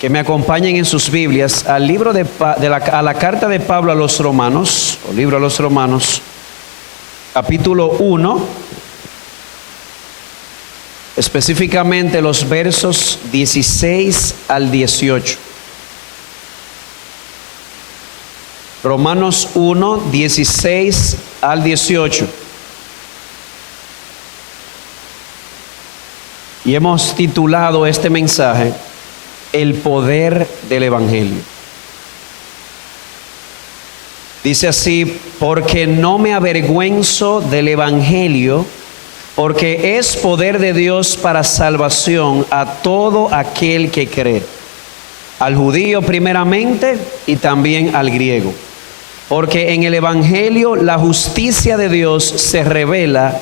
que me acompañen en sus Biblias al libro a la carta de Pablo a los Romanos, o libro a los Romanos, capítulo 1, específicamente los versos 16 al 18. Romanos 1, 16 al 18. Y hemos titulado este mensaje El poder del Evangelio. Dice así: porque no me avergüenzo del Evangelio, porque es poder de Dios para salvación a todo aquel que cree, al judío primeramente y también al griego. Porque en el Evangelio la justicia de Dios se revela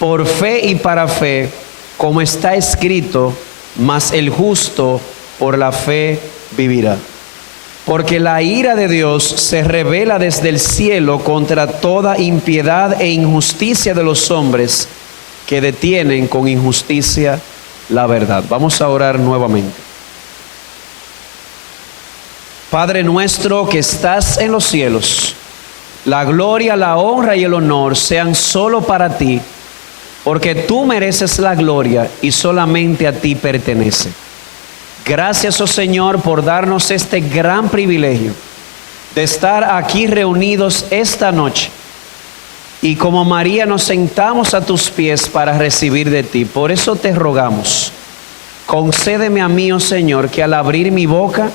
por fe y para fe, como está escrito: mas el justo por la fe vivirá. Porque la ira de Dios se revela desde el cielo contra toda impiedad e injusticia de los hombres que detienen con injusticia la verdad. Vamos a orar nuevamente. Padre nuestro que estás en los cielos, la gloria, la honra y el honor sean solo para ti, porque tú mereces la gloria y solamente a ti pertenece. Gracias, oh Señor, por darnos este gran privilegio de estar aquí reunidos esta noche. Y como María nos sentamos a tus pies para recibir de ti. Por eso te rogamos, concédeme a mí, oh Señor, que al abrir mi boca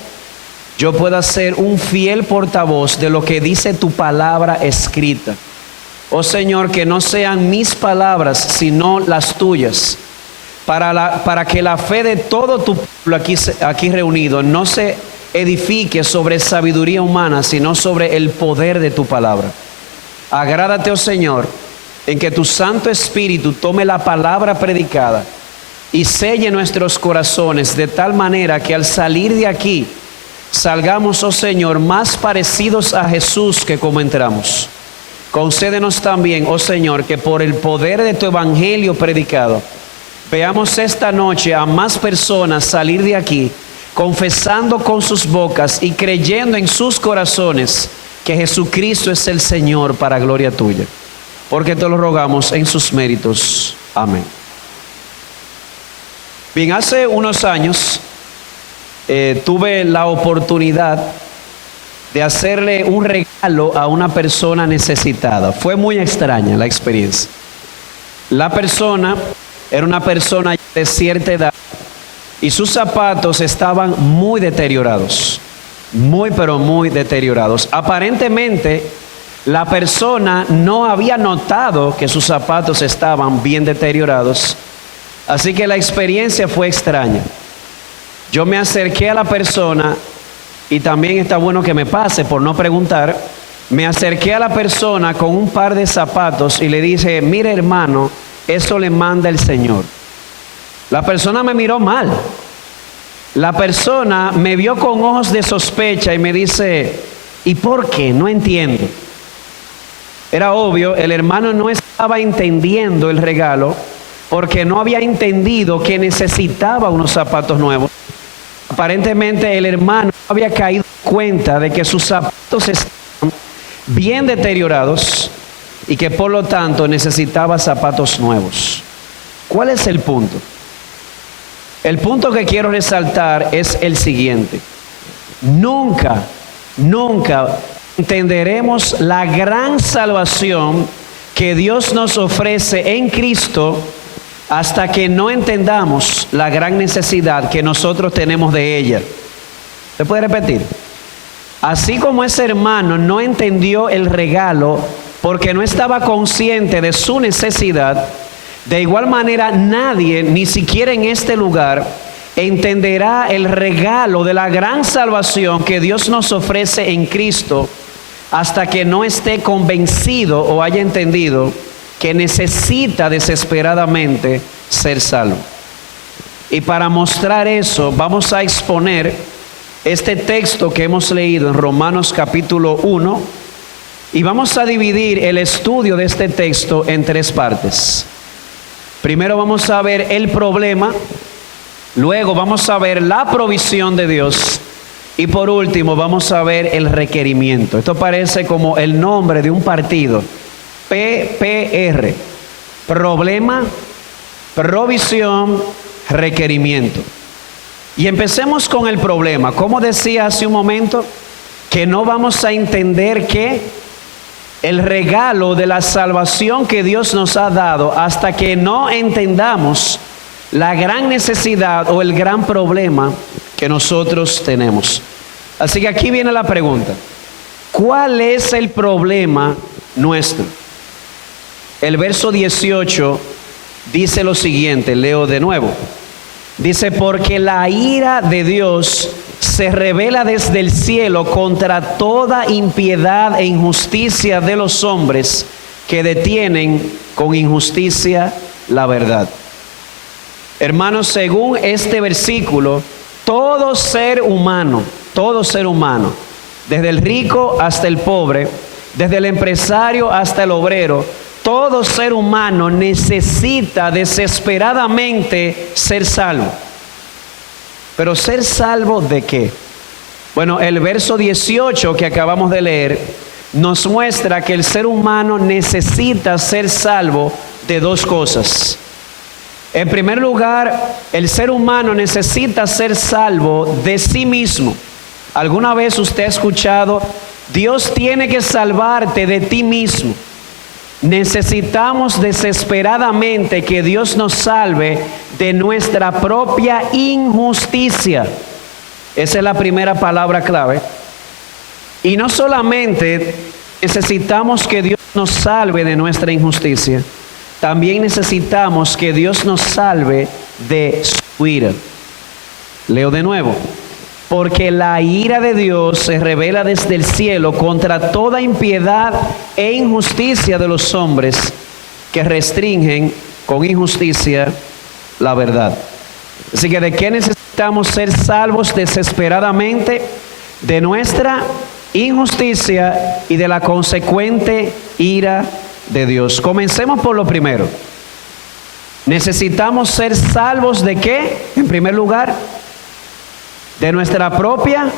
yo pueda ser un fiel portavoz de lo que dice tu palabra escrita. Oh Señor, que no sean mis palabras, sino las tuyas, para que la fe de todo tu pueblo aquí reunido no se edifique sobre sabiduría humana, sino sobre el poder de tu palabra. Agrádate, oh Señor, en que tu Santo Espíritu tome la palabra predicada y selle nuestros corazones de tal manera que al salir de aquí salgamos, oh Señor, más parecidos a Jesús que como entramos. Concédenos también, oh Señor, que por el poder de tu evangelio predicado, veamos esta noche a más personas salir de aquí confesando con sus bocas y creyendo en sus corazones que Jesucristo es el Señor, para gloria tuya. Porque te lo rogamos en sus méritos. Amén. Bien, hace unos años tuve la oportunidad de hacerle un regalo a una persona necesitada. Fue muy extraña la experiencia. La persona era una persona de cierta edad y sus zapatos estaban muy deteriorados, pero muy deteriorados. Aparentemente la persona no había notado que sus zapatos estaban bien deteriorados, así que la experiencia fue extraña. Yo me acerqué a la persona, y también está bueno que me pase por no preguntar. Me acerqué a la persona con un par de zapatos y le dije: mire, hermano, eso le manda el Señor. La persona me miró mal. La persona me vio con ojos de sospecha y me dice: ¿y por qué? No entiendo. Era obvio, el hermano no estaba entendiendo el regalo porque no había entendido que necesitaba unos zapatos nuevos. Aparentemente el hermano no había caído en cuenta de que sus zapatos estaban bien deteriorados y que por lo tanto necesitaba zapatos nuevos. ¿Cuál es el punto? El punto que quiero resaltar es el siguiente: nunca entenderemos la gran salvación que Dios nos ofrece en Cristo hasta que no entendamos la gran necesidad que nosotros tenemos de ella. ¿Se puede repetir? Así como ese hermano no entendió el regalo porque no estaba consciente de su necesidad, de igual manera nadie, ni siquiera en este lugar, entenderá el regalo de la gran salvación que Dios nos ofrece en Cristo hasta que no esté convencido o haya entendido que necesita desesperadamente ser salvo. Y para mostrar eso vamos a exponer este texto que hemos leído en Romanos capítulo 1, y vamos a dividir el estudio de este texto en tres partes. Primero vamos a ver el problema, Luego vamos a ver la provisión de Dios. Y por último vamos a ver el requerimiento. Esto parece como el nombre de un partido. PPR. Problema, provisión, requerimiento. Y empecemos con el problema. Como decía hace un momento, que no vamos a entender que el regalo de la salvación que Dios nos ha dado hasta que no entendamos la gran necesidad o el gran problema que nosotros tenemos. Así que aquí viene la pregunta: ¿cuál es el problema nuestro? El verso 18 dice lo siguiente, leo de nuevo. Dice: porque la ira de Dios se revela desde el cielo contra toda impiedad e injusticia de los hombres que detienen con injusticia la verdad. Hermanos, según este versículo, todo ser humano, desde el rico hasta el pobre, desde el empresario hasta el obrero, todo ser humano necesita desesperadamente ser salvo. Pero ¿ser salvo de qué? Bueno, el verso 18 que acabamos de leer nos muestra que el ser humano necesita ser salvo de dos cosas. En primer lugar, el ser humano necesita ser salvo de sí mismo. ¿Alguna vez usted ha escuchado: Dios tiene que salvarte de ti mismo? Necesitamos desesperadamente que Dios nos salve de nuestra propia injusticia. Esa es la primera palabra clave. Y no solamente necesitamos que Dios nos salve de nuestra injusticia, también necesitamos que Dios nos salve de su ira. Leo de nuevo. Porque la ira de Dios se revela desde el cielo contra toda impiedad e injusticia de los hombres que restringen con injusticia la verdad. Así que ¿de qué necesitamos ser salvos desesperadamente? De nuestra injusticia y de la consecuente ira de Dios. Comencemos por lo primero. Necesitamos ser salvos ¿de qué? En primer lugar, de nuestra propia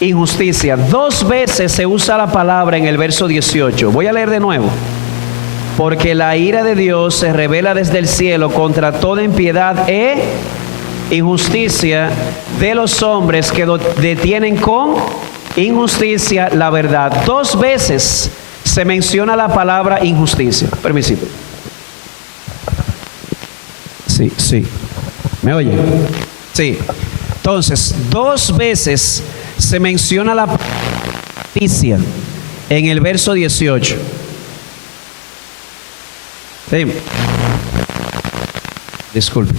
injusticia. 2 veces se usa la palabra en el verso 18. Voy a leer de nuevo. Porque la ira de Dios se revela desde el cielo contra toda impiedad e injusticia de los hombres que detienen con injusticia la verdad. 2 veces se menciona la palabra injusticia. Permisible. Sí. ¿Me oye? Sí. Entonces, 2 veces se menciona la justicia en el verso 18. Sí. Disculpe.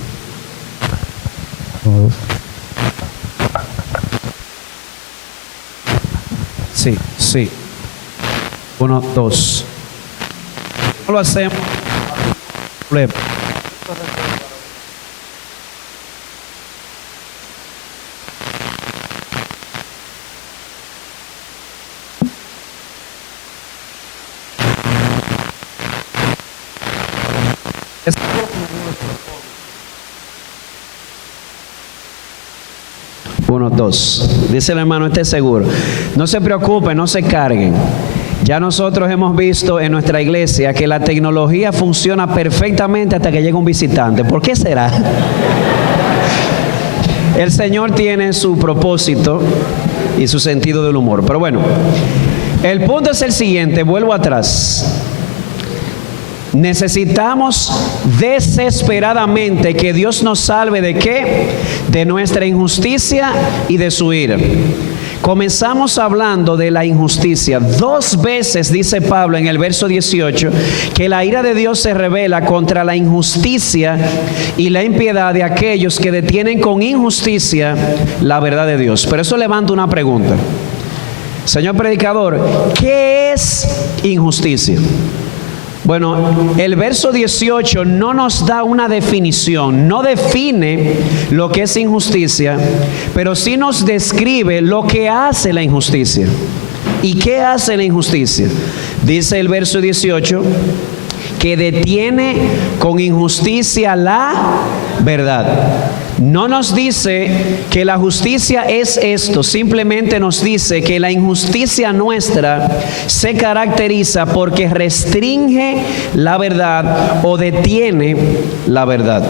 Sí. 1, 2. No lo hacemos. Uno, 2. Dice el hermano, esté seguro. No se preocupen, no se carguen. Ya nosotros hemos visto en nuestra iglesia que la tecnología funciona perfectamente hasta que llega un visitante. ¿Por qué será? El Señor tiene su propósito y su sentido del humor. Pero bueno, el punto es el siguiente, vuelvo atrás. Necesitamos desesperadamente que Dios nos salve ¿de qué? De nuestra injusticia y de su ira. Comenzamos hablando de la injusticia. 2 veces dice Pablo en el verso 18 que la ira de Dios se revela contra la injusticia y la impiedad de aquellos que detienen con injusticia la verdad de Dios. Pero eso levanta una pregunta. Señor predicador, ¿qué es injusticia? Bueno, el verso 18 no nos da una definición, no define lo que es injusticia, pero sí nos describe lo que hace la injusticia. ¿Y qué hace la injusticia? Dice el verso 18 que detiene con injusticia la verdad. No nos dice que la justicia es esto, simplemente nos dice que la injusticia nuestra se caracteriza porque restringe la verdad o detiene la verdad.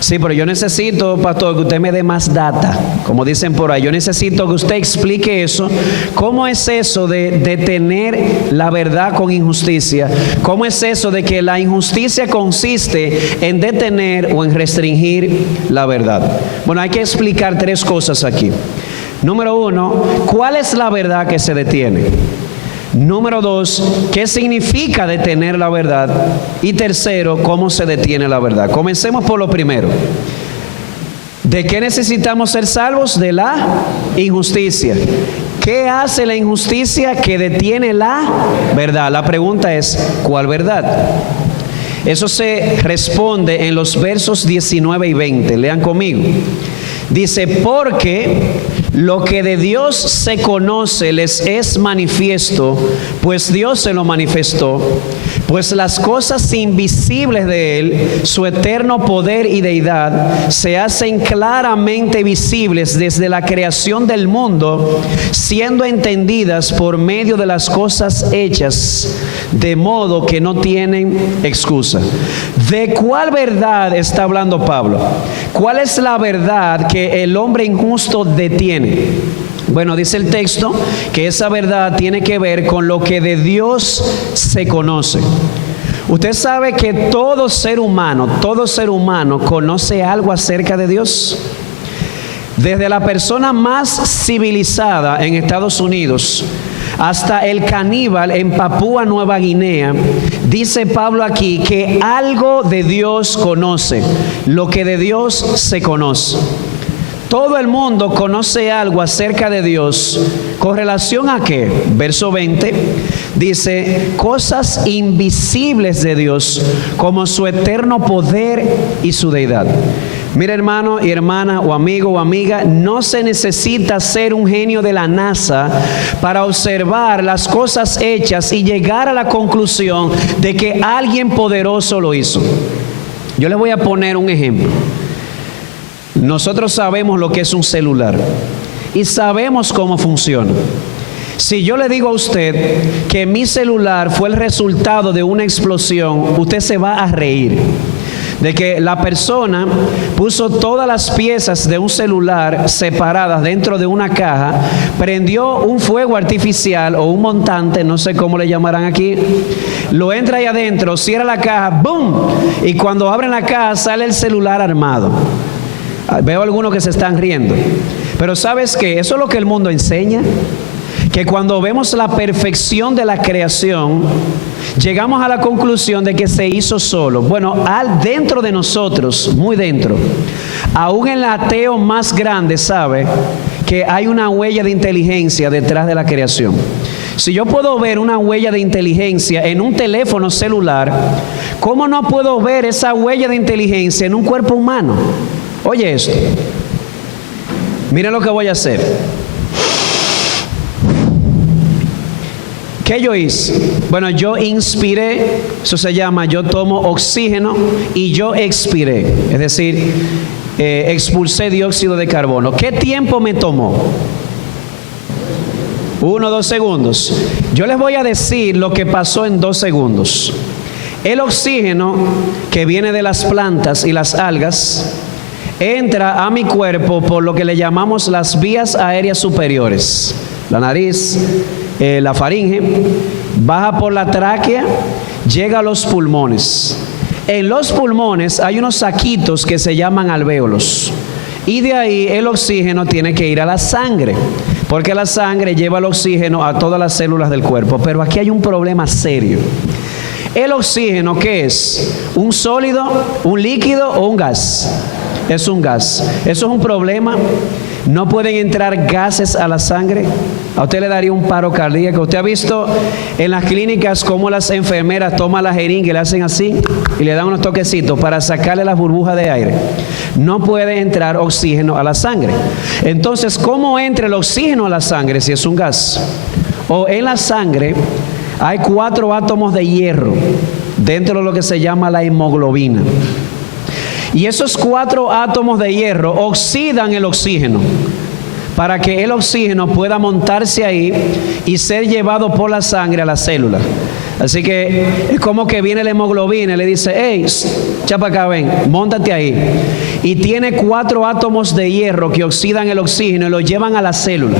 Sí, pero yo necesito, pastor, que usted me dé más data, como dicen por ahí. Yo necesito que usted explique eso. ¿Cómo es eso de detener la verdad con injusticia? ¿Cómo es eso de que la injusticia consiste en detener o en restringir la verdad? Bueno, hay que explicar tres cosas aquí. Número uno, ¿cuál es la verdad que se detiene? Número dos, ¿qué significa detener la verdad? Y tercero, ¿cómo se detiene la verdad? Comencemos por lo primero. ¿De qué necesitamos ser salvos? De la injusticia. ¿Qué hace la injusticia que detiene la verdad? La pregunta es, ¿cuál verdad? Eso se responde en los versos 19 y 20. Lean conmigo. Dice, porque lo que de Dios se conoce les es manifiesto, pues Dios se lo manifestó, pues las cosas invisibles de Él, su eterno poder y deidad, se hacen claramente visibles desde la creación del mundo, siendo entendidas por medio de las cosas hechas, de modo que no tienen excusa. ¿De cuál verdad está hablando Pablo? ¿Cuál es la verdad que el hombre injusto detiene? Bueno, dice el texto que esa verdad tiene que ver con lo que de Dios se conoce. Usted sabe que todo ser humano conoce algo acerca de Dios. Desde la persona más civilizada en Estados Unidos hasta el caníbal en Papúa Nueva Guinea, dice Pablo aquí que algo de Dios conoce, lo que de Dios se conoce. Todo el mundo conoce algo acerca de Dios. ¿Con relación a qué? Verso 20 dice, cosas invisibles de Dios, como su eterno poder y su deidad. Mira, hermano y hermana, o amigo o amiga, no se necesita ser un genio de la NASA para observar las cosas hechas y llegar a la conclusión de que alguien poderoso lo hizo. Yo les voy a poner un ejemplo. Nosotros sabemos lo que es un celular y sabemos cómo funciona. Si yo le digo a usted que mi celular fue el resultado de una explosión, usted se va a reír. De que la persona puso todas las piezas de un celular separadas dentro de una caja, prendió un fuego artificial o un montante, no sé cómo le llamarán aquí, lo entra ahí adentro, cierra la caja, ¡boom! Y cuando abren la caja sale el celular armado. Veo algunos que se están riendo. Pero ¿sabes qué? Eso es lo que el mundo enseña. Que cuando vemos la perfección de la creación, llegamos a la conclusión de que se hizo solo. Bueno, dentro de nosotros, muy dentro, aún el ateo más grande sabe que hay una huella de inteligencia detrás de la creación. Si yo puedo ver una huella de inteligencia en un teléfono celular, ¿cómo no puedo ver esa huella de inteligencia en un cuerpo humano? Oye esto. Miren lo que voy a hacer. ¿Qué yo hice? Bueno, yo inspiré, eso se llama, yo tomo oxígeno y yo expiré, es decir, expulsé dióxido de carbono. ¿Qué tiempo me tomó? 1 o 2 segundos. Yo les voy a decir lo que pasó en 2 segundos. El oxígeno que viene de las plantas y las algas entra a mi cuerpo por lo que le llamamos las vías aéreas superiores, la nariz, la faringe, baja por la tráquea, llega a los pulmones. En los pulmones hay unos saquitos que se llaman alvéolos, y de ahí el oxígeno tiene que ir a la sangre, porque la sangre lleva el oxígeno a todas las células del cuerpo. Pero aquí hay un problema serio. ¿El oxígeno qué es? ¿Un sólido, un líquido o un gas? Es un gas. Eso es un problema. No pueden entrar gases a la sangre. A usted le daría un paro cardíaco. Usted ha visto en las clínicas cómo las enfermeras toman la jeringa y le hacen así y le dan unos toquecitos para sacarle las burbujas de aire. No puede entrar oxígeno a la sangre. Entonces, ¿cómo entra el oxígeno a la sangre si es un gas? O en la sangre hay 4 átomos de hierro. dentro de lo que se llama la hemoglobina. Y esos 4 átomos de hierro oxidan el oxígeno para que el oxígeno pueda montarse ahí y ser llevado por la sangre a la célula. Así que es como que viene la hemoglobina y le dice: hey, chapa acá, ven, móntate ahí. Y tiene 4 átomos de hierro que oxidan el oxígeno y lo llevan a la célula.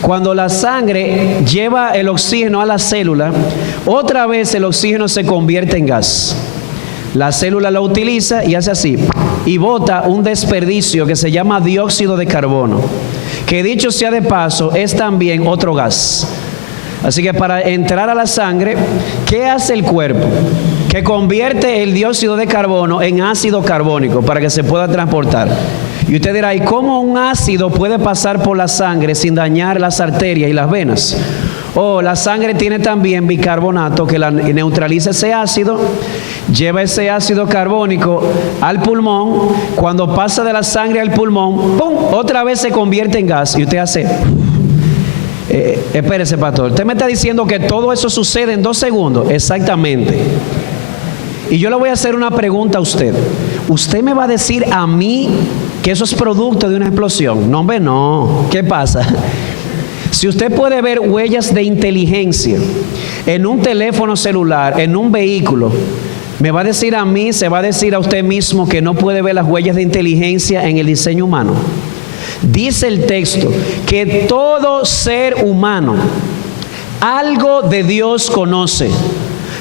Cuando la sangre lleva el oxígeno a la célula, otra vez el oxígeno se convierte en gas. La célula lo utiliza y hace así, y bota un desperdicio que se llama dióxido de carbono, que dicho sea de paso, es también otro gas. Así que para entrar a la sangre, ¿qué hace el cuerpo? Que convierte el dióxido de carbono en ácido carbónico para que se pueda transportar. Y usted dirá: ¿y cómo un ácido puede pasar por la sangre sin dañar las arterias y las venas? La sangre tiene también bicarbonato que neutraliza ese ácido, lleva ese ácido carbónico al pulmón. Cuando pasa de la sangre al pulmón, ¡pum!, otra vez se convierte en gas. Y usted hace... espérese, pastor, usted me está diciendo que todo eso sucede en 2 segundos. Exactamente. Y yo le voy a hacer una pregunta a usted. ¿Usted me va a decir a mí que eso es producto de una explosión? No, hombre, no. ¿Qué pasa? Si usted puede ver huellas de inteligencia en un teléfono celular, en un vehículo, ¿me va a decir a mí, se va a decir a usted mismo que no puede ver las huellas de inteligencia en el diseño humano? Dice el texto que todo ser humano algo de Dios conoce,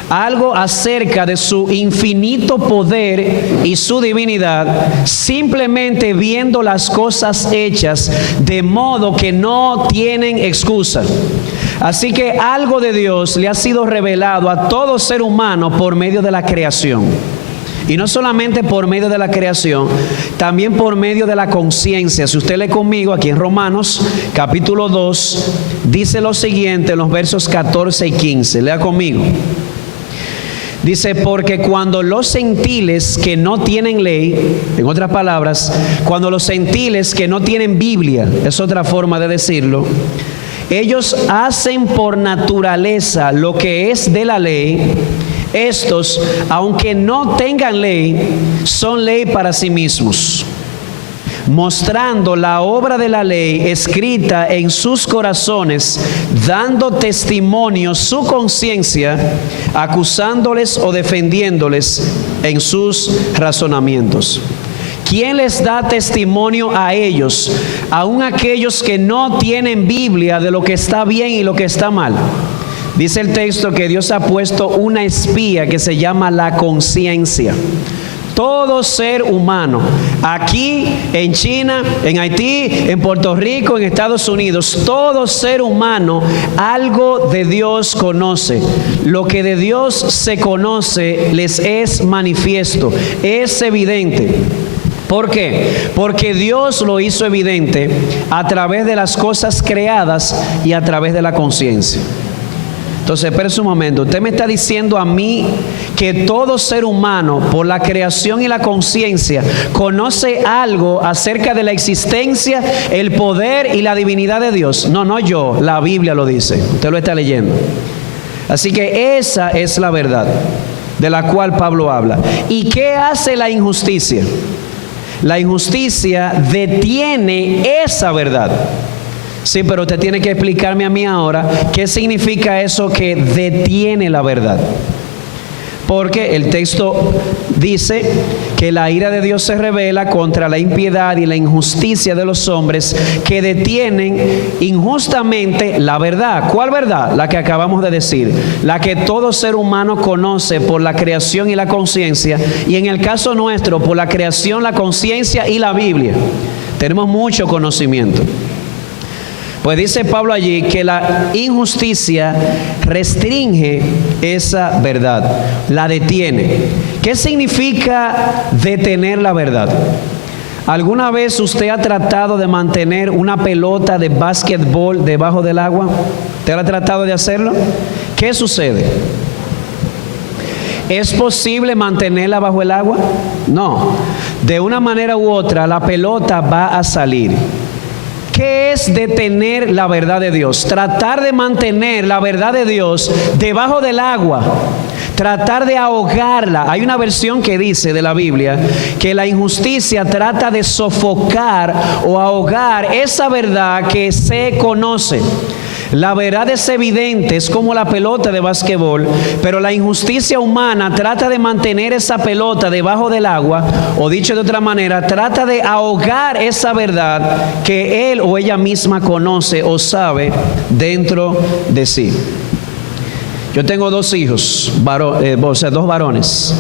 algo acerca de su infinito poder y su divinidad, simplemente viendo las cosas hechas, de modo que no tienen excusa. Así que algo de Dios le ha sido revelado a todo ser humano por medio de la creación. Y no solamente por medio de la creación, también por medio de la conciencia. Si usted lee conmigo aquí en Romanos capítulo 2, dice lo siguiente en los versos 14 y 15. Lea conmigo. Dice: porque cuando los gentiles que no tienen ley, en otras palabras, cuando los gentiles que no tienen Biblia, es otra forma de decirlo, ellos hacen por naturaleza lo que es de la ley, estos, aunque no tengan ley, son ley para sí mismos, mostrando la obra de la ley escrita en sus corazones, dando testimonio su conciencia, acusándoles o defendiéndoles en sus razonamientos. ¿Quién les da testimonio a ellos, aun aquellos que no tienen Biblia, de lo que está bien y lo que está mal? Dice el texto que Dios ha puesto una espía que se llama la conciencia. Todo ser humano, aquí, en China, en Haití, en Puerto Rico, en Estados Unidos, todo ser humano algo de Dios conoce. Lo que de Dios se conoce les es manifiesto, es evidente. ¿Por qué? Porque Dios lo hizo evidente a través de las cosas creadas y a través de la conciencia. Entonces, espérese un momento. Usted me está diciendo a mí que todo ser humano, por la creación y la conciencia, conoce algo acerca de la existencia, el poder y la divinidad de Dios. No yo, la Biblia lo dice. Usted lo está leyendo. Así que esa es la verdad de la cual Pablo habla. ¿Y qué hace la injusticia? La injusticia detiene esa verdad. Sí, pero usted tiene que explicarme a mí ahora qué significa eso que detiene la verdad. Porque el texto dice que la ira de Dios se revela contra la impiedad y la injusticia de los hombres que detienen injustamente la verdad. ¿Cuál verdad? La que acabamos de decir, la que todo ser humano conoce por la creación y la conciencia, y en el caso nuestro por la creación, la conciencia y la Biblia. Tenemos mucho conocimiento. Pues dice Pablo allí que la injusticia restringe esa verdad, la detiene. ¿Qué significa detener la verdad? ¿Alguna vez usted ha tratado de mantener una pelota de básquetbol debajo del agua? ¿Usted ha tratado de hacerlo? ¿Qué sucede? ¿Es posible mantenerla bajo el agua? No. De una manera u otra, la pelota va a salir. ¿Qué es detener la verdad de Dios? Tratar de mantener la verdad de Dios debajo del agua. Tratar de ahogarla. Hay una versión que dice de la Biblia que la injusticia trata de sofocar o ahogar esa verdad que se conoce. La verdad es evidente, es como la pelota de basquetbol, pero la injusticia humana trata de mantener esa pelota debajo del agua, o dicho de otra manera, trata de ahogar esa verdad que él o ella misma conoce o sabe dentro de sí. Yo tengo dos hijos, dos varones.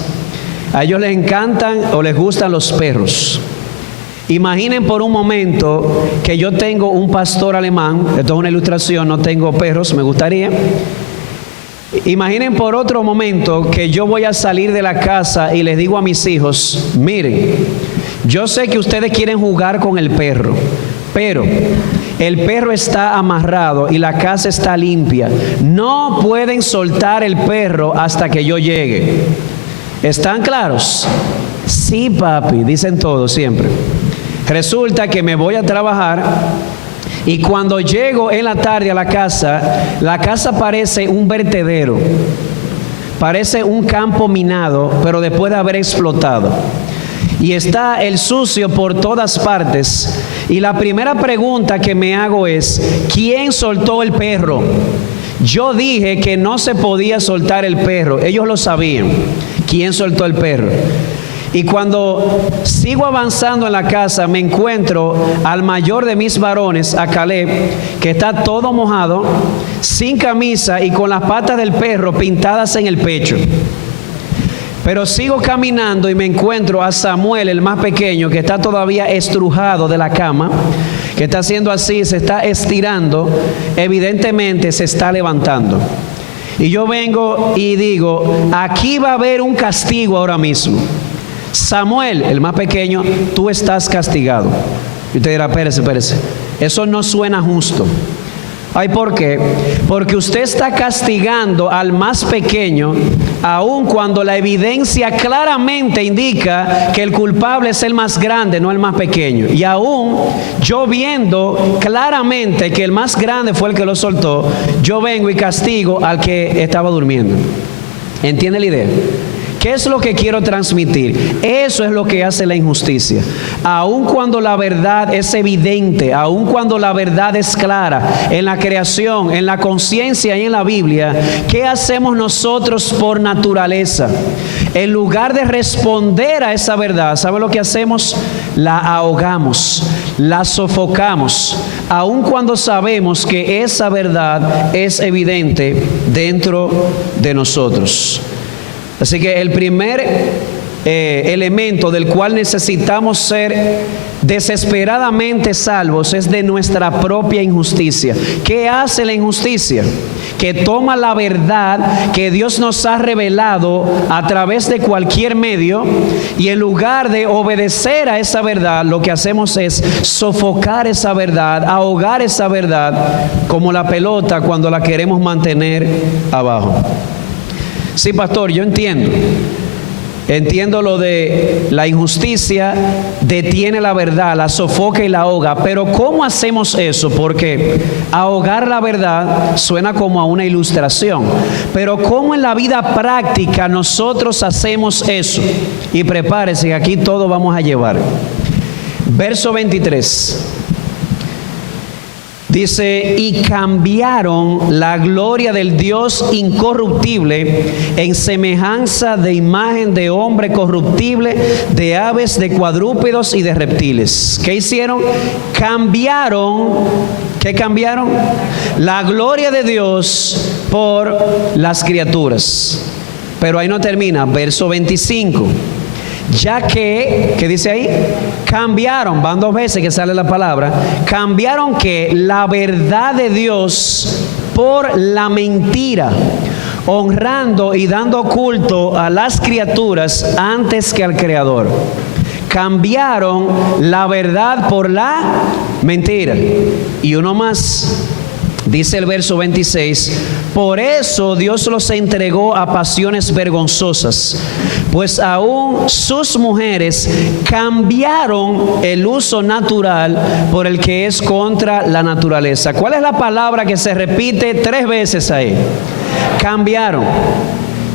A ellos les encantan o les gustan los perros. Imaginen por un momento que yo tengo un pastor alemán. Esto es una ilustración, no tengo perros, me gustaría. Imaginen por otro momento que yo voy a salir de la casa y les digo a mis hijos: miren, yo sé que ustedes quieren jugar con el perro, pero el perro está amarrado y la casa está limpia. No pueden soltar el perro hasta que yo llegue. ¿Están claros? Sí, papi, dicen todos siempre. Resulta que me voy a trabajar y cuando llego en la tarde a la casa parece un vertedero. Parece un campo minado, pero después de haber explotado. Y está el sucio por todas partes. Y la primera pregunta que me hago es: ¿quién soltó el perro? Yo dije que no se podía soltar el perro. Ellos lo sabían. ¿Quién soltó el perro? Y cuando sigo avanzando en la casa, me encuentro al mayor de mis varones, a Caleb, que está todo mojado, sin camisa y con las patas del perro pintadas en el pecho. Pero sigo caminando y me encuentro a Samuel, el más pequeño, que está todavía estrujado de la cama, que está haciendo así, se está estirando, evidentemente se está levantando. Y yo vengo y digo: aquí va a haber un castigo ahora mismo. Samuel, el más pequeño, tú estás castigado. Y usted dirá: espérese, eso no suena justo. Ay, ¿por qué? Porque usted está castigando al más pequeño, aun cuando la evidencia claramente indica que el culpable es el más grande, no el más pequeño. Y aún yo viendo claramente que el más grande fue el que lo soltó, yo vengo y castigo al que estaba durmiendo. ¿Entiende la idea? ¿Qué es lo que quiero transmitir? Eso es lo que hace la injusticia. Aun cuando la verdad es evidente, aun cuando la verdad es clara en la creación, en la conciencia y en la Biblia, ¿qué hacemos nosotros por naturaleza? En lugar de responder a esa verdad, ¿sabe lo que hacemos? La ahogamos, la sofocamos, aun cuando sabemos que esa verdad es evidente dentro de nosotros. Así que el primer elemento del cual necesitamos ser desesperadamente salvos es de nuestra propia injusticia. ¿Qué hace la injusticia? Que toma la verdad que Dios nos ha revelado a través de cualquier medio, y en lugar de obedecer a esa verdad, lo que hacemos es sofocar esa verdad, ahogar esa verdad, como la pelota cuando la queremos mantener abajo. Sí, pastor, yo entiendo lo de la injusticia, detiene la verdad, la sofoca y la ahoga, pero ¿cómo hacemos eso? Porque ahogar la verdad suena como a una ilustración, pero ¿cómo en la vida práctica nosotros hacemos eso? Y prepárese, que aquí todo vamos a llevar. Verso 23. Dice: y cambiaron la gloria del Dios incorruptible en semejanza de imagen de hombre corruptible, de aves, de cuadrúpedos y de reptiles. ¿Qué hicieron? Cambiaron. ¿Qué cambiaron? La gloria de Dios por las criaturas. Pero ahí no termina. Verso 25. Ya que, ¿qué dice ahí? Cambiaron, van dos veces que sale la palabra. Cambiaron que la verdad de Dios por la mentira, honrando y dando culto a las criaturas antes que al Creador. Cambiaron la verdad por la mentira. Y uno más. Dice el verso 26, por eso Dios los entregó a pasiones vergonzosas, pues aún sus mujeres cambiaron el uso natural por el que es contra la naturaleza. ¿Cuál es la palabra que se repite 3 veces ahí? Cambiaron.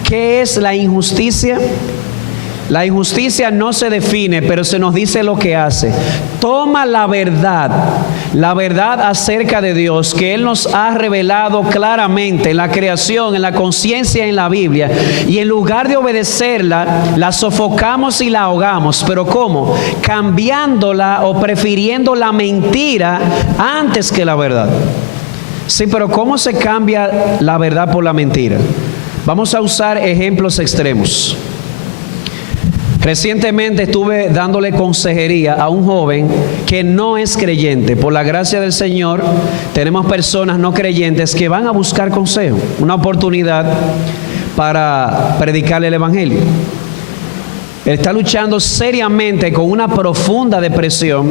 ¿Qué es la injusticia? La injusticia no se define, pero se nos dice lo que hace. Toma la verdad acerca de Dios que Él nos ha revelado claramente en la creación, en la conciencia, en la Biblia, y en lugar de obedecerla, la sofocamos y la ahogamos. ¿Pero cómo? Cambiándola o prefiriendo la mentira antes que la verdad. Sí, pero ¿cómo se cambia la verdad por la mentira? Vamos a usar ejemplos extremos. Recientemente estuve dándole consejería a un joven que no es creyente. Por la gracia del Señor, tenemos personas no creyentes que van a buscar consejo, una oportunidad para predicarle el Evangelio. Él está luchando seriamente con una profunda depresión.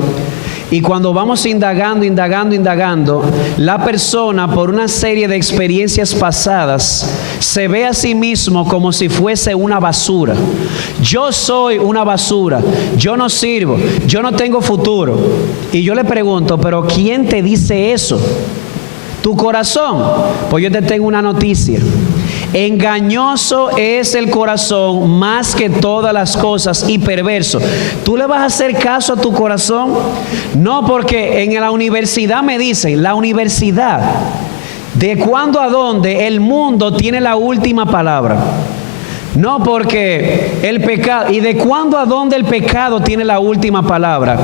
Y cuando vamos indagando, la persona, por una serie de experiencias pasadas, se ve a sí mismo como si fuese una basura. Yo soy una basura, yo no sirvo, yo no tengo futuro. Y yo le pregunto, ¿pero quién te dice eso? ¿Tu corazón? Pues yo te tengo una noticia. Engañoso es el corazón más que todas las cosas y perverso. ¿Tú le vas a hacer caso a tu corazón? No, porque en la universidad me dicen, la universidad, ¿de cuándo a dónde el mundo tiene la última palabra? No, porque el pecado, ¿y de cuándo a dónde el pecado tiene la última palabra?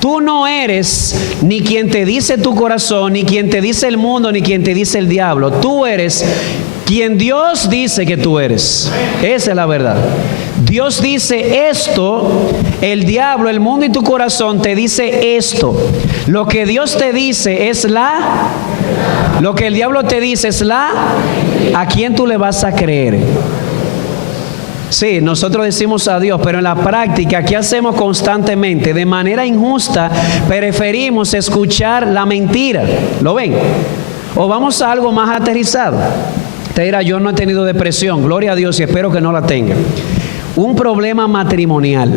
Tú no eres ni quien te dice tu corazón, ni quien te dice el mundo, ni quien te dice el diablo. Tú eres quien Dios dice que tú eres. Esa es la verdad. Dios dice esto, el diablo, el mundo y tu corazón te dice esto. Lo que Dios te dice es lo que el diablo te dice es ¿a quién tú le vas a creer? Sí, nosotros decimos a Dios, pero en la práctica, ¿qué hacemos constantemente? De manera injusta, preferimos escuchar la mentira. ¿Lo ven? O vamos a algo más aterrizado. Te dirá, yo no he tenido depresión, gloria a Dios, y espero que no la tenga. Un problema matrimonial,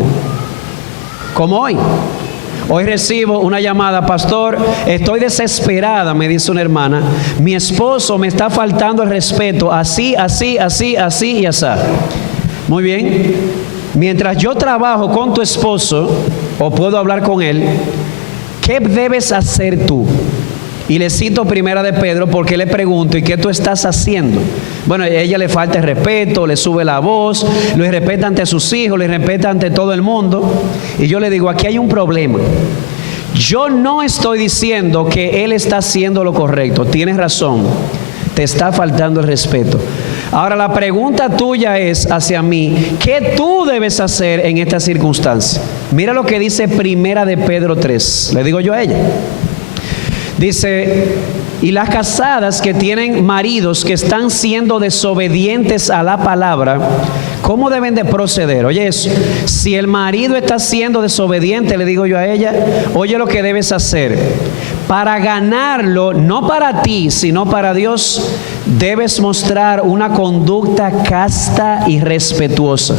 como hoy. Hoy recibo una llamada, pastor, estoy desesperada, me dice una hermana. Mi esposo me está faltando el respeto, así y así. Muy bien. Mientras yo trabajo con tu esposo, o puedo hablar con él, ¿qué debes hacer tú? Y le cito Primera de Pedro porque le pregunto, ¿y qué tú estás haciendo? Bueno, a ella le falta el respeto, le sube la voz, lo irrespeta ante sus hijos, lo irrespeta ante todo el mundo. Y yo le digo, aquí hay un problema. Yo no estoy diciendo que él está haciendo lo correcto. Tienes razón, te está faltando el respeto. Ahora la pregunta tuya es hacia mí, ¿qué tú debes hacer en esta circunstancia? Mira lo que dice Primera de Pedro 3, le digo yo a ella. Dice, y las casadas que tienen maridos que están siendo desobedientes a la palabra, ¿cómo deben de proceder? Oye eso, si el marido está siendo desobediente, le digo yo a ella, oye lo que debes hacer. Para ganarlo, no para ti, sino para Dios, debes mostrar una conducta casta y respetuosa.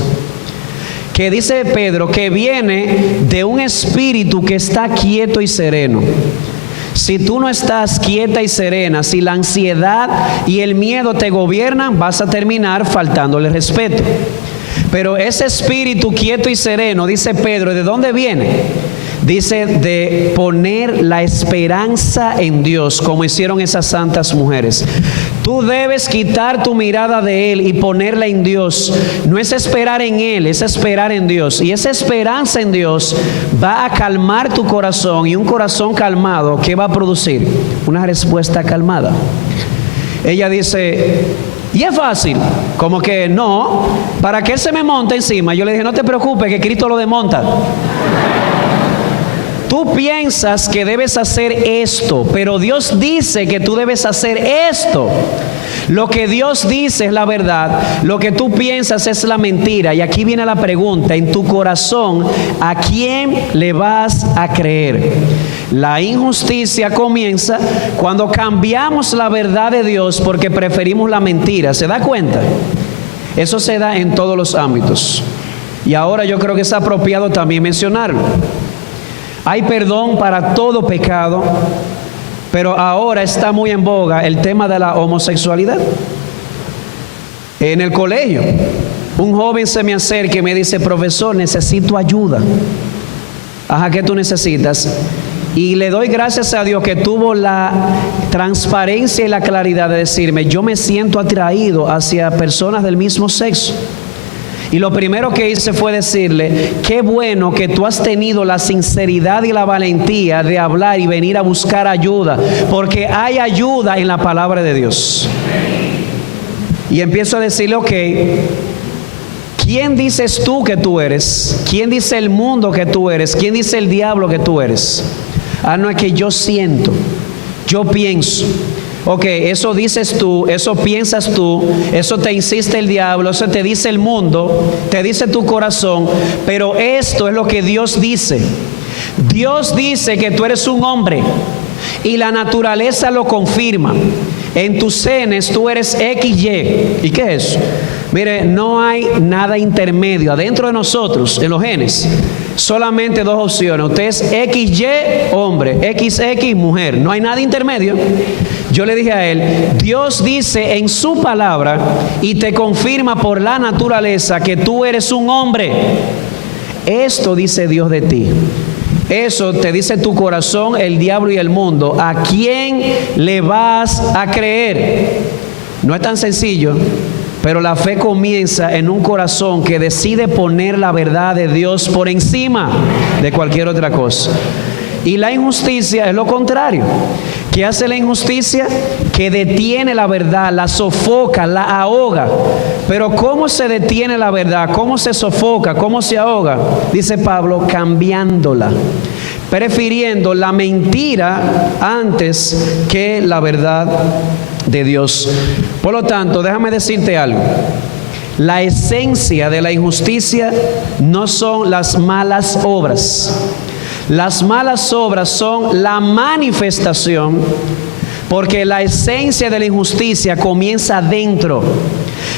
Que dice Pedro, que viene de un espíritu que está quieto y sereno. Si tú no estás quieta y serena, si la ansiedad y el miedo te gobiernan, vas a terminar faltándole respeto. Pero ese espíritu quieto y sereno, dice Pedro, ¿de dónde viene? Dice de poner la esperanza en Dios, como hicieron esas santas mujeres. Tú debes quitar tu mirada de Él y ponerla en Dios. No es esperar en Él, es esperar en Dios. Y esa esperanza en Dios va a calmar tu corazón. Y un corazón calmado, ¿qué va a producir? Una respuesta calmada. Ella dice, y es fácil, como que no, para que Él se me monte encima. Yo le dije, no te preocupes, que Cristo lo desmonta. Tú piensas que debes hacer esto, pero Dios dice que tú debes hacer esto. Lo que Dios dice es la verdad, lo que tú piensas es la mentira. Y aquí viene la pregunta, en tu corazón, ¿a quién le vas a creer? La injusticia comienza cuando cambiamos la verdad de Dios porque preferimos la mentira. ¿Se da cuenta? Eso se da en todos los ámbitos. Y ahora yo creo que es apropiado también mencionarlo. Hay perdón para todo pecado, pero ahora está muy en boga el tema de la homosexualidad. En el colegio, un joven se me acerca y me dice: profesor, necesito ayuda. Ajá, ¿qué tú necesitas? Y le doy gracias a Dios que tuvo la transparencia y la claridad de decirme: yo me siento atraído hacia personas del mismo sexo. Y lo primero que hice fue decirle: qué bueno que tú has tenido la sinceridad y la valentía de hablar y venir a buscar ayuda, porque hay ayuda en la palabra de Dios. Y empiezo a decirle: ok, ¿quién dices tú que tú eres? ¿Quién dice el mundo que tú eres? ¿Quién dice el diablo que tú eres? Ah, no, es que yo siento, yo pienso. Ok, eso dices tú, eso piensas tú, eso te insiste el diablo, eso te dice el mundo, te dice tu corazón, pero esto es lo que Dios dice. Dios dice que tú eres un hombre y la naturaleza lo confirma. En tus genes tú eres XY. ¿Y qué es eso? Mire, no hay nada intermedio adentro de nosotros, en los genes. Solamente dos opciones. Usted es XY hombre, XX mujer. No hay nada intermedio. Yo le dije a él: Dios dice en su palabra y te confirma por la naturaleza que tú eres un hombre. Esto dice Dios de ti. Eso te dice tu corazón, el diablo y el mundo. ¿A quién le vas a creer? No es tan sencillo, pero la fe comienza en un corazón que decide poner la verdad de Dios por encima de cualquier otra cosa. Y la injusticia es lo contrario. ¿Qué hace la injusticia? Que detiene la verdad, la sofoca, la ahoga. Pero ¿cómo se detiene la verdad? ¿Cómo se sofoca? ¿Cómo se ahoga? Dice Pablo: cambiándola, prefiriendo la mentira antes que la verdad de Dios. Por lo tanto, déjame decirte algo. La esencia de la injusticia no son las malas obras. Las malas obras son la manifestación, porque la esencia de la injusticia comienza dentro.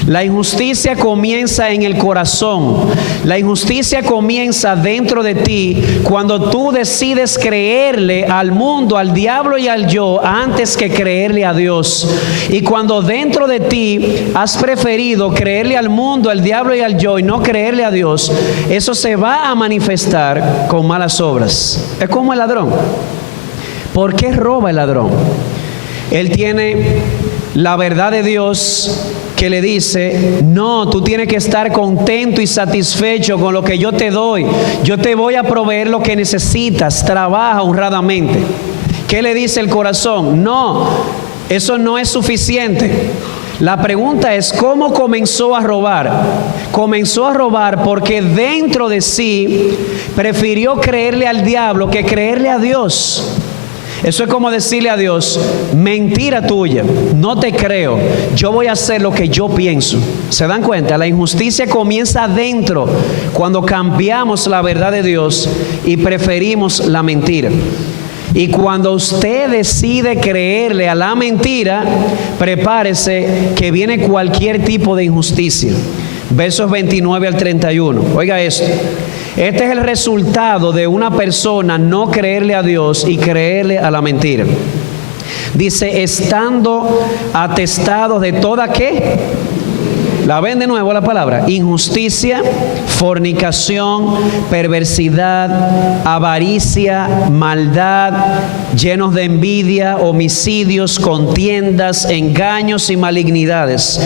La injusticia comienza en el corazón. La injusticia comienza dentro de ti cuando tú decides creerle al mundo, al diablo y al yo antes que creerle a Dios. Y cuando dentro de ti has preferido creerle al mundo, al diablo y al yo y no creerle a Dios, eso se va a manifestar con malas obras. Es como el ladrón. ¿Por qué roba el ladrón? Él tiene la verdad de Dios que le dice: no, tú tienes que estar contento y satisfecho con lo que yo te doy. Yo te voy a proveer lo que necesitas. Trabaja honradamente. ¿Qué le dice el corazón? No, eso no es suficiente. La pregunta es: ¿cómo comenzó a robar? Comenzó a robar porque dentro de sí prefirió creerle al diablo que creerle a Dios. Eso es como decirle a Dios: mentira tuya, no te creo, yo voy a hacer lo que yo pienso. ¿Se dan cuenta? La injusticia comienza adentro cuando cambiamos la verdad de Dios y preferimos la mentira. Y cuando usted decide creerle a la mentira, prepárese que viene cualquier tipo de injusticia. Versos 29 al 31. Oiga esto. Este es el resultado de una persona no creerle a Dios y creerle a la mentira. Dice: estando atestados de toda ¿qué? La ven de nuevo la palabra: injusticia, fornicación, perversidad, avaricia, maldad, llenos de envidia, homicidios, contiendas, engaños y malignidades,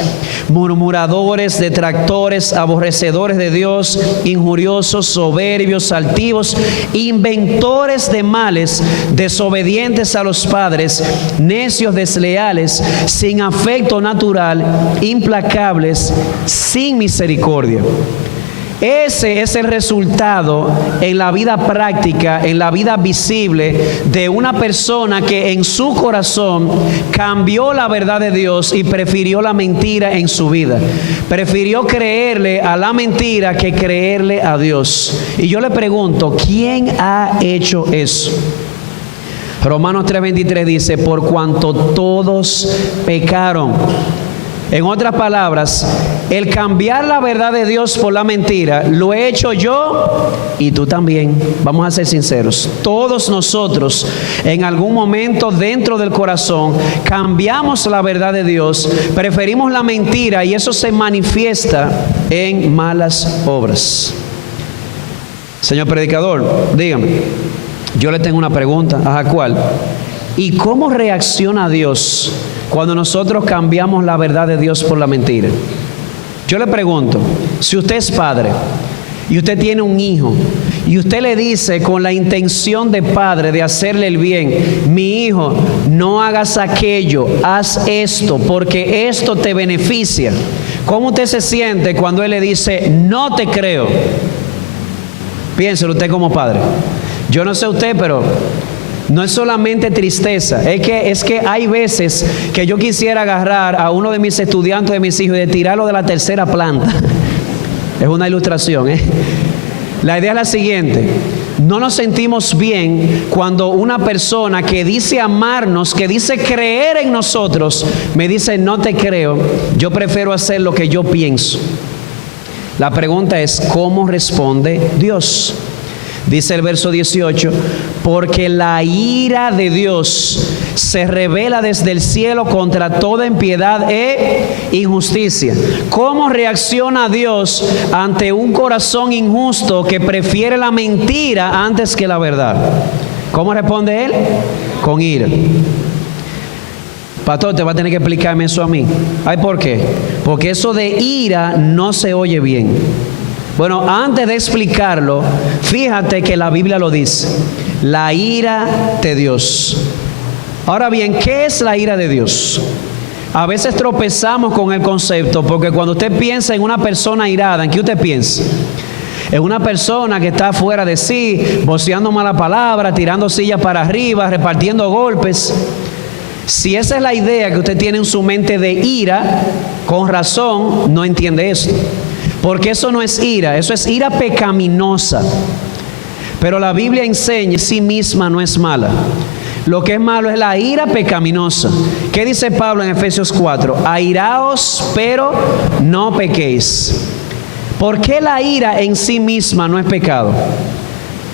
murmuradores, detractores, aborrecedores de Dios, injuriosos, soberbios, altivos, inventores de males, desobedientes a los padres, necios, desleales, sin afecto natural, implacables, sin misericordia. Ese es el resultado en la vida práctica, en la vida visible de una persona que en su corazón cambió la verdad de Dios y prefirió la mentira en su vida. Prefirió creerle a la mentira que creerle a Dios. Y yo le pregunto, ¿quién ha hecho eso? Romanos 3:23 dice, por cuanto todos pecaron. En otras palabras, el cambiar la verdad de Dios por la mentira, lo he hecho yo y tú también. Vamos a ser sinceros. Todos nosotros, en algún momento dentro del corazón, cambiamos la verdad de Dios, preferimos la mentira y eso se manifiesta en malas obras. Señor predicador, dígame, yo le tengo una pregunta. Ajá, ¿cuál? ¿Y cómo reacciona Dios cuando nosotros cambiamos la verdad de Dios por la mentira? Yo le pregunto, si usted es padre y usted tiene un hijo y usted le dice con la intención de padre de hacerle el bien, mi hijo, no hagas aquello, haz esto porque esto te beneficia, ¿cómo usted se siente cuando él le dice, no te creo? Piénselo usted como padre. Yo no sé usted, pero no es solamente tristeza, es que hay veces que yo quisiera agarrar a uno de mis estudiantes, de mis hijos, y de tirarlo de la tercera planta. Es una ilustración, ¿eh? La idea es la siguiente: no nos sentimos bien cuando una persona que dice amarnos, que dice creer en nosotros, me dice no te creo, yo prefiero hacer lo que yo pienso. La pregunta es, ¿cómo responde Dios? Dice el verso 18, porque la ira de Dios se revela desde el cielo contra toda impiedad e injusticia. ¿Cómo reacciona Dios ante un corazón injusto que prefiere la mentira antes que la verdad? ¿Cómo responde Él? Con ira. Pastor, te va a tener que explicarme eso a mí. ¿Ay, por qué? Porque eso de ira no se oye bien. Bueno, antes de explicarlo, fíjate que la Biblia lo dice. La ira de Dios. Ahora bien, ¿qué es la ira de Dios? A veces tropezamos con el concepto porque cuando usted piensa en una persona irada, ¿en qué usted piensa? Es una persona que está fuera de sí, voceando mala palabra, tirando sillas para arriba, repartiendo golpes. Si esa es la idea que usted tiene en su mente de ira, con razón no entiende esto. Porque eso no es ira, eso es ira pecaminosa. Pero la Biblia enseña en sí misma no es mala. Lo que es malo es la ira pecaminosa. ¿Qué dice Pablo en Efesios 4? Airaos, pero no pequéis. ¿Por qué la ira en sí misma no es pecado?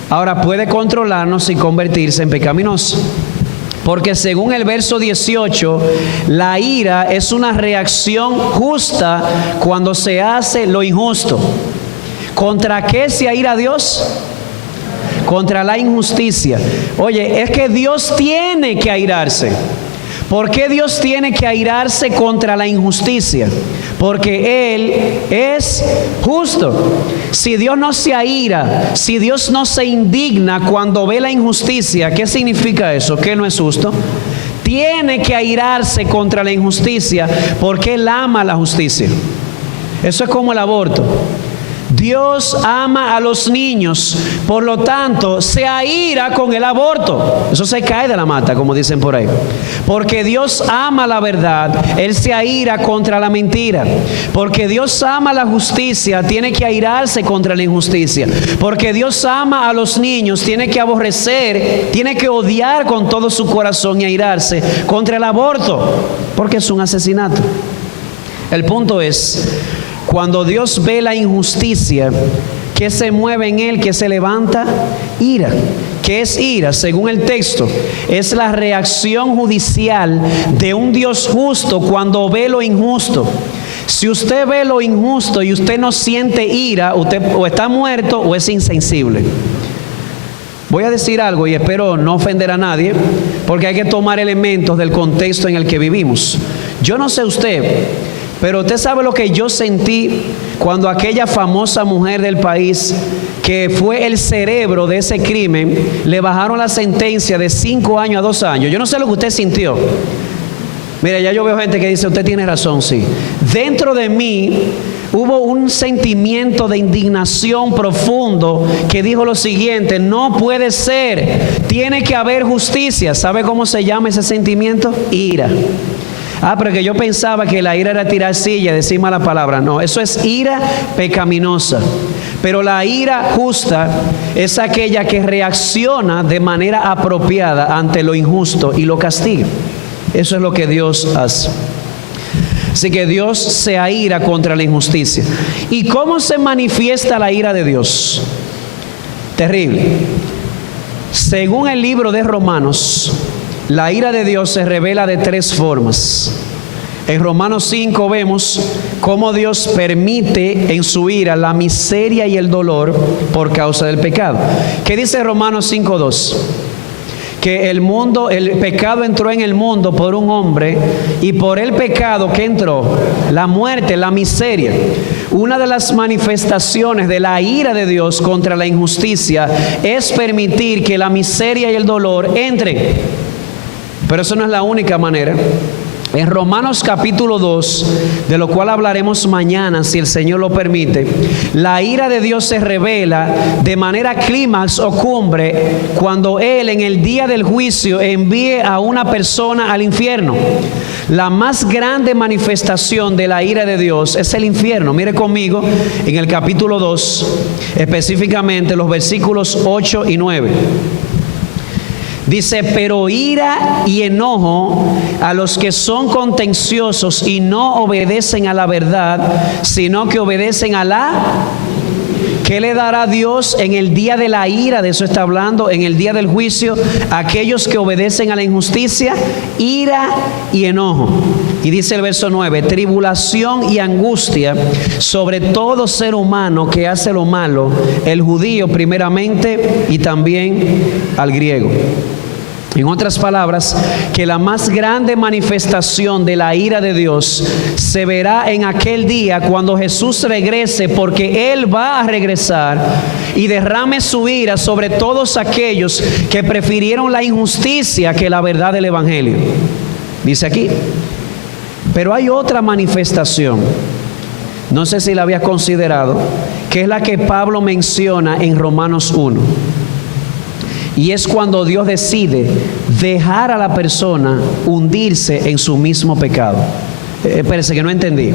Ahora puede controlarnos y convertirse en pecaminosa. Porque según el verso 18, la ira es una reacción justa cuando se hace lo injusto. ¿Contra qué se aira Dios? Contra la injusticia. Oye, es que Dios tiene que airarse. ¿Por qué Dios tiene que airarse contra la injusticia? Porque Él es justo. Si Dios no se aira, si Dios no se indigna cuando ve la injusticia, ¿qué significa eso? ¿Que no es justo? Tiene que airarse contra la injusticia porque Él ama la justicia. Eso es como el aborto. Dios ama a los niños, por lo tanto se aira con el aborto. Eso se cae de la mata, como dicen por ahí. Porque Dios ama la verdad, Él se aira contra la mentira. Porque Dios ama la justicia, tiene que airarse contra la injusticia. Porque Dios ama a los niños, tiene que aborrecer, tiene que odiar con todo su corazón y airarse contra el aborto, porque es un asesinato. El punto es, cuando Dios ve la injusticia, ¿qué se mueve en Él? ¿Qué se levanta? Ira. ¿Qué es ira? Según el texto, es la reacción judicial de un Dios justo cuando ve lo injusto. Si usted ve lo injusto y usted no siente ira, usted o está muerto o es insensible. Voy a decir algo y espero no ofender a nadie, porque hay que tomar elementos del contexto en el que vivimos. Yo no sé usted, pero usted sabe lo que yo sentí cuando aquella famosa mujer del país, que fue el cerebro de ese crimen, le bajaron la sentencia de 5 años a 2 años. Yo no sé lo que usted sintió. Mira, ya yo veo gente que dice, usted tiene razón, sí. Dentro de mí, hubo un sentimiento de indignación profundo que dijo lo siguiente: no puede ser, tiene que haber justicia. ¿Sabe cómo se llama ese sentimiento? Ira. Pero que yo pensaba que la ira era tirar silla, decir mala palabra. No, eso es ira pecaminosa. Pero la ira justa es aquella que reacciona de manera apropiada ante lo injusto y lo castiga. Eso es lo que Dios hace. Así que Dios se aira contra la injusticia. ¿Y cómo se manifiesta la ira de Dios? Terrible. Según el libro de Romanos, la ira de Dios se revela de tres formas. En Romanos 5 vemos cómo Dios permite en su ira la miseria y el dolor por causa del pecado. ¿Qué dice Romanos 5:2? Que el pecado entró en el mundo por un hombre, y por el pecado que entró, la muerte, la miseria. Una de las manifestaciones de la ira de Dios contra la injusticia es permitir que la miseria y el dolor entren. Pero eso no es la única manera. En Romanos capítulo 2, de lo cual hablaremos mañana, si el Señor lo permite, la ira de Dios se revela de manera clímax o cumbre cuando Él en el día del juicio envíe a una persona al infierno. La más grande manifestación de la ira de Dios es el infierno. Mire conmigo en el capítulo 2, específicamente los versículos 8 y 9. Dice: pero ira y enojo a los que son contenciosos y no obedecen a la verdad, sino que obedecen a la... ¿Qué le dará Dios en el día de la ira? De eso está hablando, en el día del juicio, a aquellos que obedecen a la injusticia, ira y enojo. Y dice el verso 9: tribulación y angustia sobre todo ser humano que hace lo malo, el judío primeramente y también al griego. En otras palabras, que la más grande manifestación de la ira de Dios se verá en aquel día cuando Jesús regrese, porque Él va a regresar y derrame su ira sobre todos aquellos que prefirieron la injusticia que la verdad del Evangelio. Dice aquí. Pero hay otra manifestación, no sé si la habías considerado, que es la que Pablo menciona en Romanos 1. Y es cuando Dios decide dejar a la persona hundirse en su mismo pecado. Espérese que no entendí.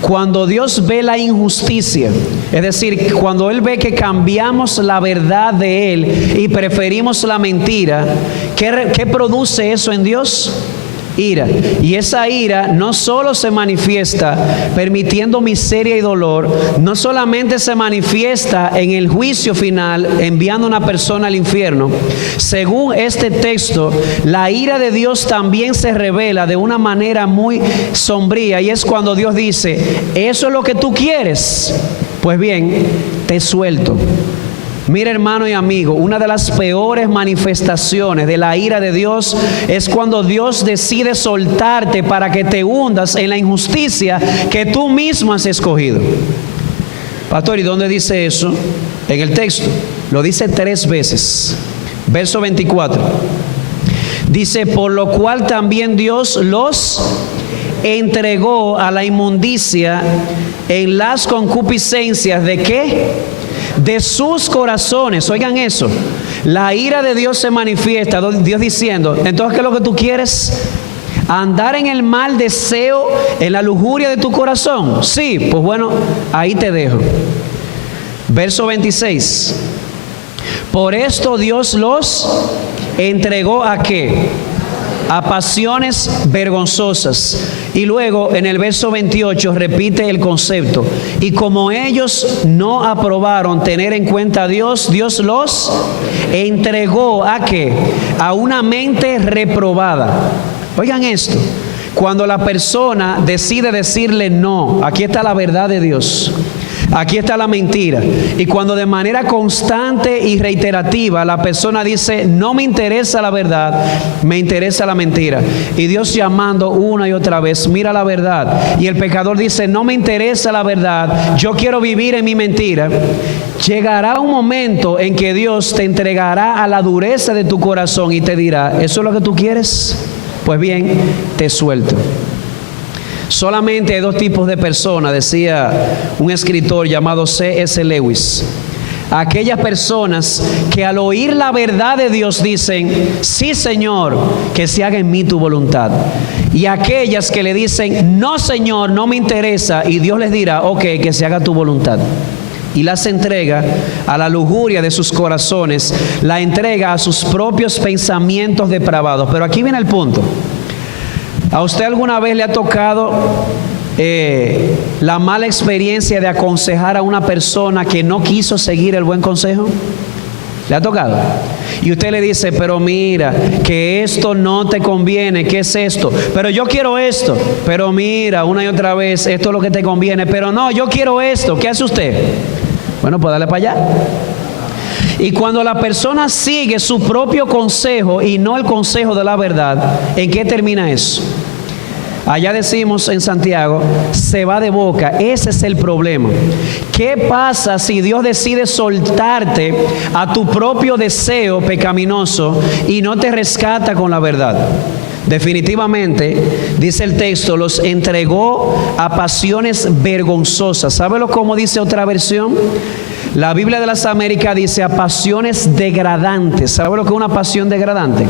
Cuando Dios ve la injusticia, es decir, cuando Él ve que cambiamos la verdad de Él y preferimos la mentira, ¿qué produce eso en Dios? Ira. Y esa ira no solo se manifiesta permitiendo miseria y dolor, no solamente se manifiesta en el juicio final enviando a una persona al infierno. Según este texto, la ira de Dios también se revela de una manera muy sombría, y es cuando Dios dice: ¿eso es lo que tú quieres? Pues bien, te suelto. Mira, hermano y amigo, una de las peores manifestaciones de la ira de Dios es cuando Dios decide soltarte para que te hundas en la injusticia que tú mismo has escogido. Pastor, ¿y dónde dice eso? En el texto. Lo dice 3 veces. Verso 24. Dice: por lo cual también Dios los entregó a la inmundicia en las concupiscencias de ¿qué? De sus corazones. Oigan eso. La ira de Dios se manifiesta, Dios diciendo: entonces, ¿qué es lo que tú quieres? ¿Andar en el mal deseo, en la lujuria de tu corazón? Sí, pues bueno, ahí te dejo. Verso 26. Por esto Dios los entregó ¿a qué? A pasiones vergonzosas. Y luego en el verso 28 repite el concepto: y como ellos no aprobaron tener en cuenta a Dios, Dios los entregó ¿a qué? A una mente reprobada. Oigan esto: cuando la persona decide decirle no, aquí está la verdad de Dios, aquí está la mentira. Y cuando de manera constante y reiterativa la persona dice: no me interesa la verdad, me interesa la mentira. Y Dios llamando una y otra vez: mira la verdad. Y el pecador dice: no me interesa la verdad, yo quiero vivir en mi mentira. Llegará un momento en que Dios te entregará a la dureza de tu corazón y te dirá: ¿eso es lo que tú quieres? Pues bien, te suelto. Solamente hay dos tipos de personas, decía un escritor llamado C.S. Lewis. Aquellas personas que al oír la verdad de Dios dicen, sí Señor, que se haga en mí tu voluntad. Y aquellas que le dicen, no Señor, no me interesa, y Dios les dirá, ok, que se haga tu voluntad. Y las entrega a la lujuria de sus corazones, la entrega a sus propios pensamientos depravados. Pero aquí viene el punto. ¿A usted alguna vez le ha tocado la mala experiencia de aconsejar a una persona que no quiso seguir el buen consejo? ¿Le ha tocado? Y usted le dice, pero mira, que esto no te conviene, ¿qué es esto? Pero yo quiero esto, pero mira, una y otra vez, esto es lo que te conviene, pero no, yo quiero esto, ¿qué hace usted? Bueno, pues dale para allá. Y cuando la persona sigue su propio consejo y no el consejo de la verdad, ¿en qué termina eso? Allá decimos en Santiago, se va de boca. Ese es el problema. ¿Qué pasa si Dios decide soltarte a tu propio deseo pecaminoso y no te rescata con la verdad? Definitivamente, dice el texto, los entregó a pasiones vergonzosas. ¿Sábelo cómo dice otra versión? La Biblia de las Américas dice a pasiones degradantes. ¿Sabe lo que es una pasión degradante?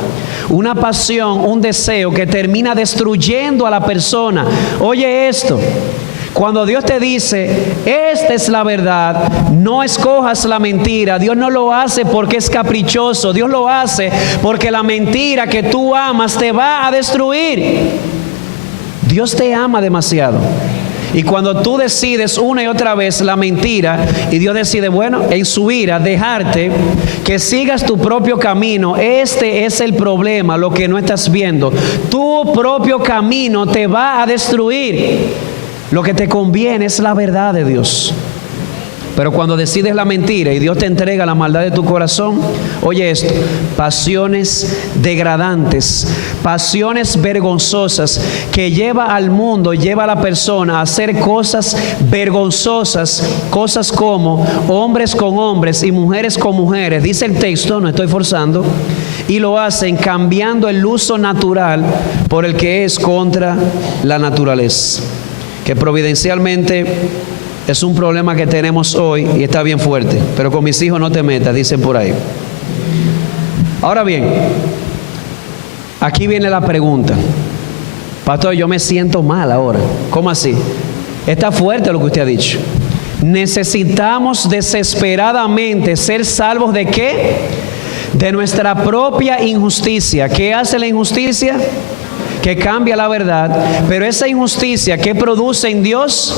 Una pasión, un deseo que termina destruyendo a la persona. Oye esto, cuando Dios te dice, esta es la verdad, no escojas la mentira. Dios no lo hace porque es caprichoso. Dios lo hace porque la mentira que tú amas te va a destruir. Dios te ama demasiado. Y cuando tú decides una y otra vez la mentira, y Dios decide, bueno, en su ira, dejarte que sigas tu propio camino, este es el problema, lo que no estás viendo. Tu propio camino te va a destruir. Lo que te conviene es la verdad de Dios. Pero cuando decides la mentira y Dios te entrega la maldad de tu corazón, oye esto, pasiones degradantes, pasiones vergonzosas que lleva al mundo, lleva a la persona a hacer cosas vergonzosas, cosas como hombres con hombres y mujeres con mujeres, dice el texto, no estoy forzando, y lo hacen cambiando el uso natural por el que es contra la naturaleza, que providencialmente es un problema que tenemos hoy y está bien fuerte. Pero con mis hijos no te metas, dicen por ahí. Ahora bien, aquí viene la pregunta. Pastor, yo me siento mal ahora. ¿Cómo así? Está fuerte lo que usted ha dicho. Necesitamos desesperadamente ser salvos ¿de qué? De nuestra propia injusticia. ¿Qué hace la injusticia? Que cambia la verdad. Pero esa injusticia, ¿qué produce en Dios?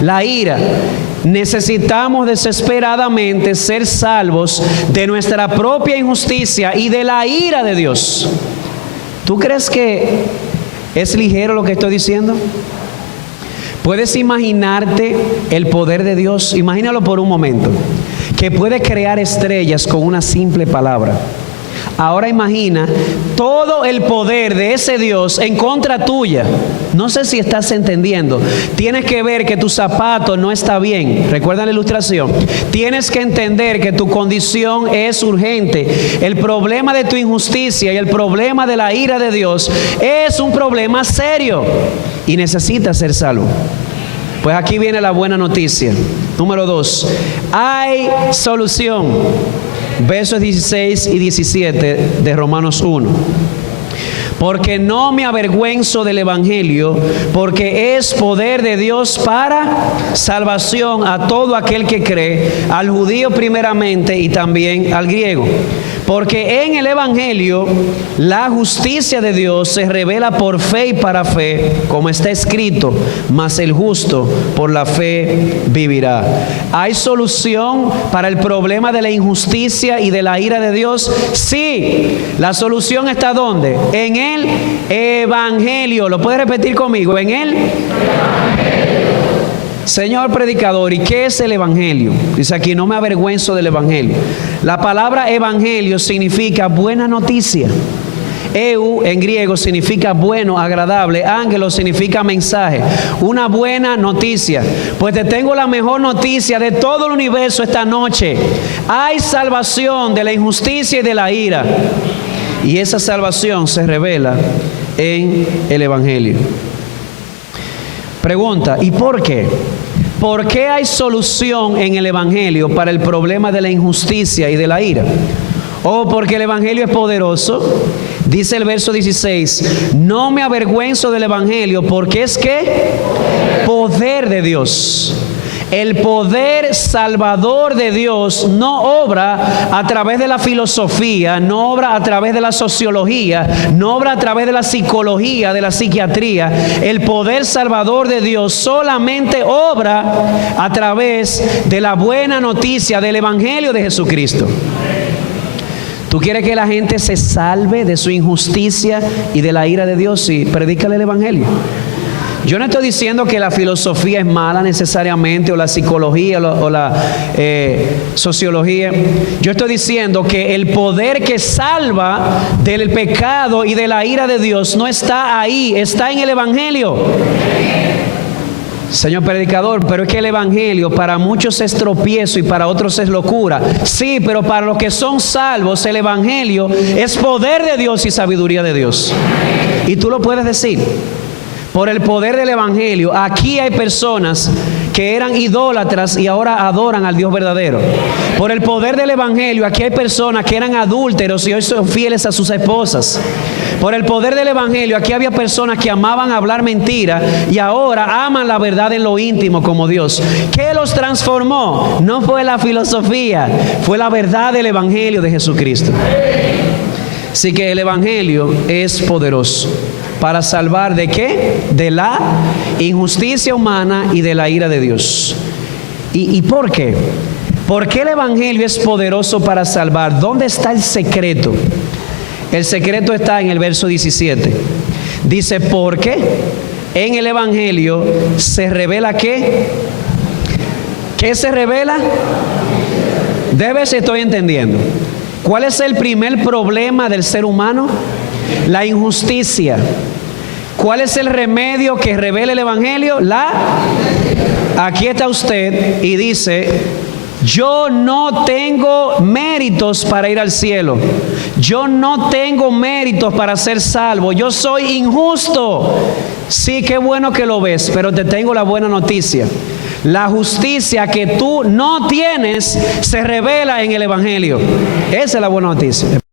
La ira. Necesitamos desesperadamente ser salvos de nuestra propia injusticia y de la ira de Dios. ¿Tú crees que es ligero lo que estoy diciendo? ¿Puedes imaginarte el poder de Dios? Imagínalo por un momento, que puede crear estrellas con una simple palabra. Ahora imagina todo el poder de ese Dios en contra tuya. No sé si estás entendiendo. Tienes que ver que tu zapato no está bien. ¿Recuerdan la ilustración? Tienes que entender que tu condición es urgente. El problema de tu injusticia y el problema de la ira de Dios es un problema serio y necesitas ser salvo. Pues aquí viene la buena noticia. Número 2. Hay solución. Versos 16 y 17 de Romanos 1. Porque no me avergüenzo del Evangelio, porque es poder de Dios para salvación a todo aquel que cree, al judío primeramente y también al griego. Porque en el Evangelio la justicia de Dios se revela por fe y para fe, como está escrito, mas el justo por la fe vivirá. ¿Hay solución para el problema de la injusticia y de la ira de Dios? Sí. ¿La solución está dónde? En el Evangelio. ¿Lo puede repetir conmigo? En el Evangelio. Señor predicador, ¿y qué es el Evangelio? Dice aquí, no me avergüenzo del Evangelio. La palabra Evangelio significa buena noticia. Eu en griego significa bueno, agradable. Ángelo significa mensaje. Una buena noticia. Pues te tengo la mejor noticia de todo el universo esta noche. Hay salvación de la injusticia y de la ira. Y esa salvación se revela en el Evangelio. Pregunta, ¿y por qué? ¿Por qué hay solución en el Evangelio para el problema de la injusticia y de la ira? Oh, porque el Evangelio es poderoso. Dice el verso 16, no me avergüenzo del Evangelio porque es que poder de Dios. El poder salvador de Dios no obra a través de la filosofía, no obra a través de la sociología, no obra a través de la psicología, de la psiquiatría. El poder salvador de Dios solamente obra a través de la buena noticia del Evangelio de Jesucristo. ¿Tú quieres que la gente se salve de su injusticia y de la ira de Dios? Sí, predícale el Evangelio. Yo no estoy diciendo que la filosofía es mala necesariamente, o la psicología, o la sociología. Yo estoy diciendo que el poder que salva del pecado y de la ira de Dios no está ahí, está en el Evangelio. Señor predicador, pero es que el Evangelio para muchos es tropiezo y para otros es locura. Sí, pero para los que son salvos, el Evangelio es poder de Dios y sabiduría de Dios. Y tú lo puedes decir. Por el poder del Evangelio, aquí hay personas que eran idólatras y ahora adoran al Dios verdadero. Por el poder del Evangelio, aquí hay personas que eran adúlteros y hoy son fieles a sus esposas. Por el poder del Evangelio, aquí había personas que amaban hablar mentira y ahora aman la verdad en lo íntimo como Dios. ¿Qué los transformó? No fue la filosofía, fue la verdad del Evangelio de Jesucristo. Así que el Evangelio es poderoso para salvar ¿de qué? De la injusticia humana y de la ira de Dios. ¿Y por qué? ¿Por qué el Evangelio es poderoso para salvar? ¿Dónde está el secreto? El secreto está en el verso 17. Dice, porque en el Evangelio se revela ¿qué? ¿Qué se revela? Debe si estoy entendiendo. ¿Cuál es el primer problema del ser humano? La injusticia. ¿Cuál es el remedio que revela el Evangelio? Aquí está usted y dice, yo no tengo méritos para ir al cielo. Yo no tengo méritos para ser salvo. Yo soy injusto. Sí, qué bueno que lo ves, pero te tengo la buena noticia. La justicia que tú no tienes se revela en el Evangelio. Esa es la buena noticia.